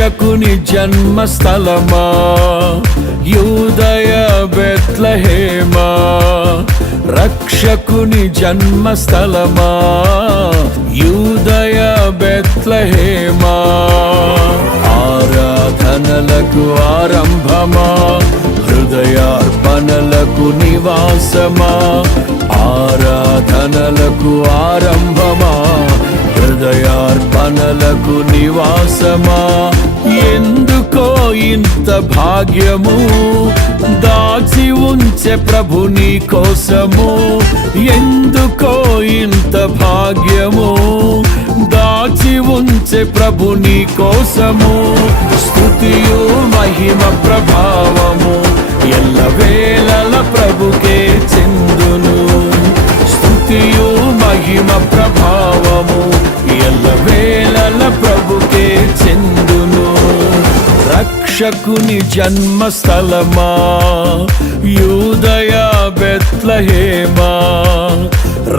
రక్షకుని జన్మస్థలమా యూదయ బెత్లెహేమా, రక్షకుని జన్మస్థలమా యూదయ బెత్లెహేమా, ఆరాధనలకు ఆరంభమా హృదయార్పణలకు నివాసమా, ఆరాధనలకు ఆరంభమా హృదయార్పణలకు నివాసమా, ఎందుకో ఇంత భాగ్యము దాచి ఉంచే ప్రభు నీ కోసము, ఎందుకో ఇంత భాగ్యము దాచి ఉంచే ప్రభు నీ కోసము, స్తుతియు మహిమ ప్రభావము ఎల్లవేళల ప్రభుకే చెందును, స్తుతియు మహిమ ప్రభావము ఎల్లవేళల ప్రభుకే చెందును. రక్షకుని జన్మస్థలమా యూదయ బెత్లెహేమా,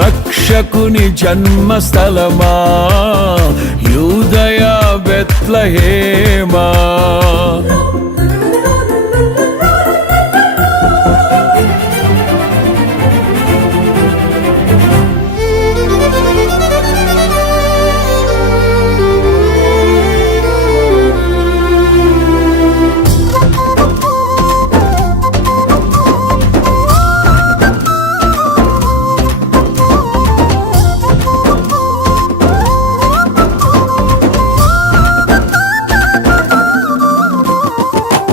రక్షకుని జన్మస్థలమా యూదయ బెత్లెహేమా.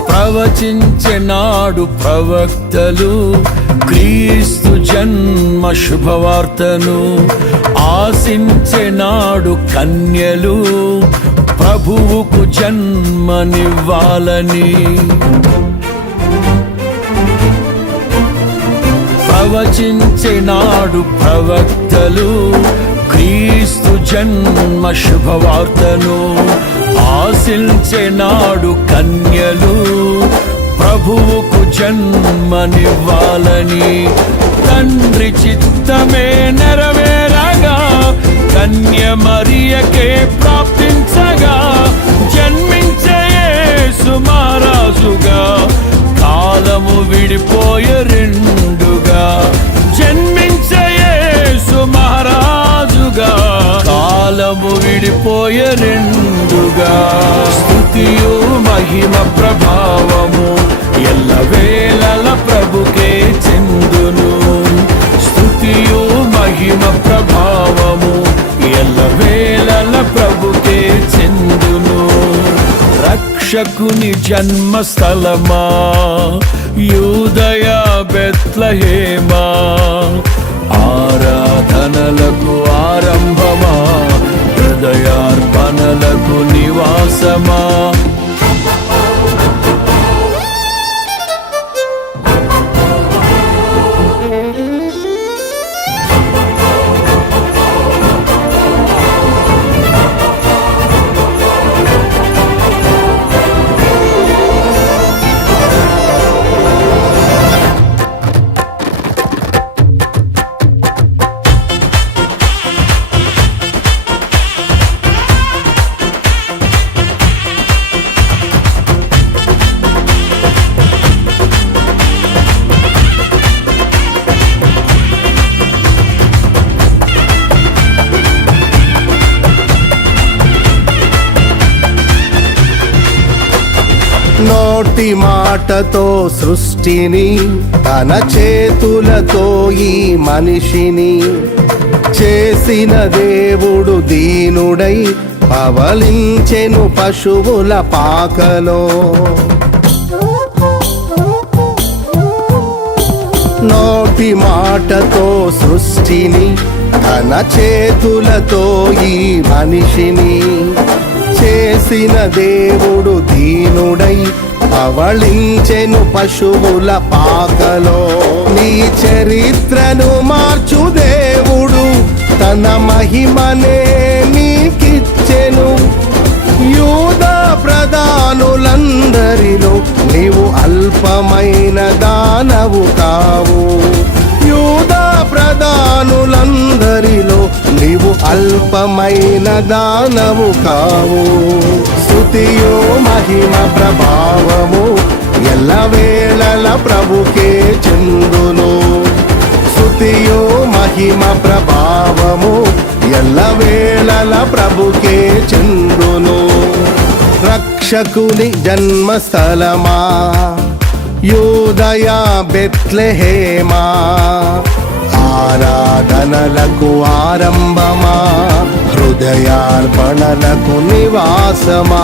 ప్రవచించెనాడు ప్రవక్తలు క్రీస్తు జన్మ శుభవార్తను, ఆశించెనాడు కన్యలు ప్రభువుకు జన్మనివ్వాలని, ప్రవచించెనాడు ప్రవక్తలు క్రీస్తు జన్మ శుభవార్తను, ఆశించెనాడు కన్యలు ప్రభువుకు జన్మనివ్వాలని, తండ్రి చిత్తమే నెరవేరగా కన్య మరియకే ప్రాప్తించగా, జన్మించే యేసు మహారాజుగా కాలము విడిపోయే రెండుగా, జన్మించే యేసు మహారాజుగా కాలము విడిపోయే రెండుగా, స్తుతియు మహిమ ప్రభావము ఎల్లవేళల ప్రభుకే చెందును, స్తుతియు మహిమ ప్రభావము ఎల్లవేళల ప్రభుకే చెందును. రక్షకుని జన్మస్థలమా యూదయ బెత్లెహేమా, ఆరాధనలకు ఆరంభమా హృదయార్పణలకు నివాసమా. నోటి మాటతో సృష్టిని తన చేతులతో ఈ మనిషిని చేసిన దేవుడు దీనుడై పవలించెను పశువుల పాకలో. నోటి మాటతో సృష్టిని తన చేతులతో ఈ మనిషిని చేసిన దేవుడు దీనుడై పవళించెను పశువుల పాకలో. నీ చరిత్రను మార్చు దేవుడు తన మహిమనే నీకిచ్చెను. యూదా ప్రధానులందరిలో నీవు అల్పమైన దానవు కావు. యూదా ప్రధానులందరిలో నీవు నీవు అల్పమైన దానవు కావు. స్తుతియు మహిమ ప్రభావము ఎల్లవేళల ప్రభుకే చెందును. స్తుతియు మహిమ ప్రభావము ఎల్లవేళల ప్రభుకే చెందును. రక్షకుని జన్మస్థలమా యూదయ బెత్లెహేమా, ఆరాధనలకు ఆరంభమా హృదయార్పణలకు నివాసమా.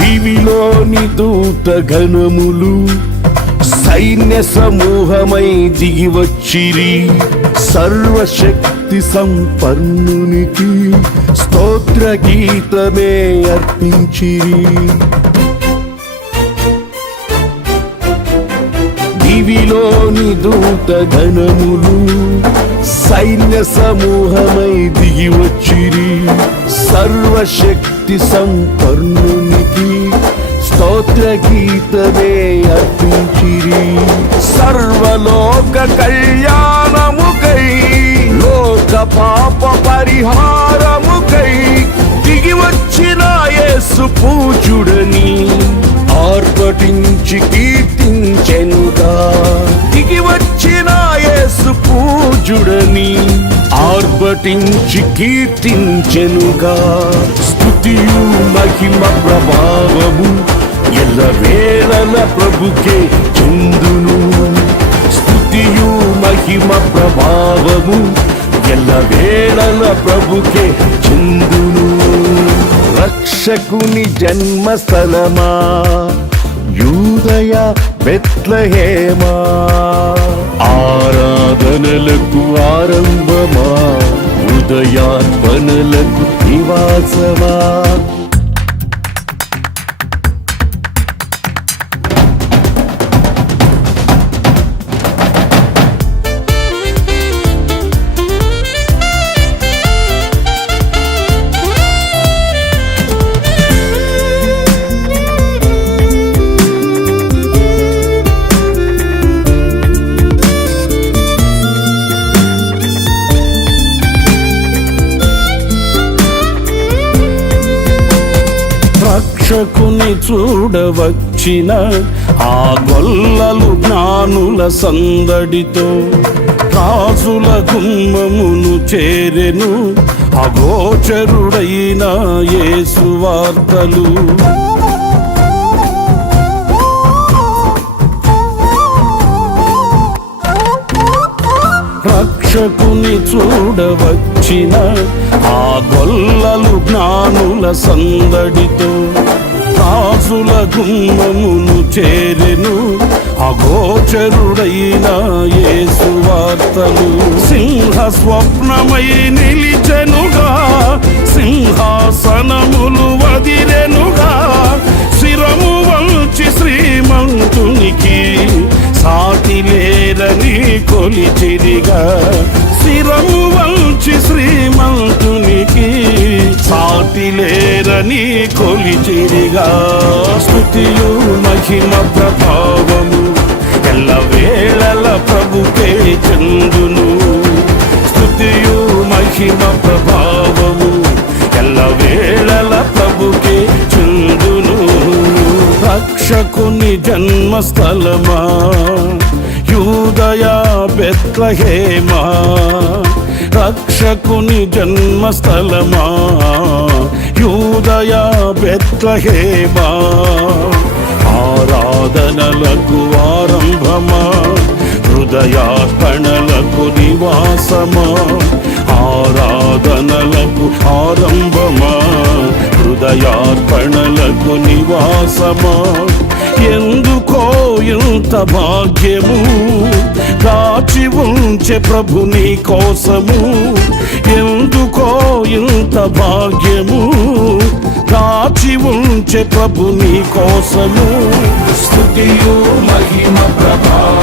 దివిలోని దూత గణములు సైన్య సమూహమై దిగి వచ్చిరి. సర్వశక్తి సంపన్నునికి స్తోత్ర గీతమే అర్పించిరి. దివిలోని దూత గణములు సైన్య సమూహమై దిగి వచ్చిరి. సర్వశక్తి సంపన్నునికి స్తోత్ర గీతమే అర్పించిరి. సర్వలోక కళ్యాణముకై లోక పాప పరిహారముకై దిగి వచ్చిన యేసు పూజుడని ఆర్భటించి కీర్తించెనుగా. దిగి వచ్చిన యేసు పూజుడని ఆర్భటించి కీర్తించెనుగా. స్తుతియు మహిమ ప్రభావము ఎల్లవేళల ప్రభుకే చెందును. స్తుతియు మహిమ ప్రభావము ఎల్లవేళల ప్రభుకే చెందును. రక్షకుని జన్మస్థలమా యూదయ బెత్లెహేమా, ఆరాధనలకు ఆరంభమా హృదయార్పణలకు నివాసమా. రక్షకుని చూడవచ్చిన ఆ గొల్లలు జ్ఞానుల సందడితో రాజుల గుమ్మమును చేరెను అగోచరుడైన యేసు వార్తలు. రక్షకుని చూడవచ్చిన ఆ గొల్లలు జ్ఞానుల సందడితో రాజుల గుమ్మమును చేరెను అగోచరుడైన యేసు వార్తలు. సింహ స్వప్నమై నిలిచెనుగా, సింహాసనములు వదిలెనుగా. శిరము వంచి శ్రీమంతునికి సాటి లేరని కొలిచిరిగా. శిరము వంచి శ్రీమంతునికి సాటి లేరని కొలిచిరిగా. స్తుతియు మహిమ ప్రభావము ఎల్లవేళల ప్రభుకే చెందును. స్తుతియు మహిమ ప్రభావము ఎల్లవేళల ప్రభుకే చెందును. రక్షకుని జన్మస్థలమా యూదయ బెత్లెహేమా, రక్షకుని జన్మస్థలమా యూదయ బెత్లెహేమా, ఆరాధనలకు ఆరంభమా హృదయార్పణలకు నివాసమా, ఆరాధనలకు ఆరంభమా, హృదయార్పణలకు నివాసమా. ఎందుకో ఇంత భాగ్యము కాచి ఉంచే ప్రభు నీ కోసము. ఎందుకో ఇంత భాగ్యము కాచి ఉంచే ప్రభు నీ కోసము. స్తుతియు మహిమ ప్రభావ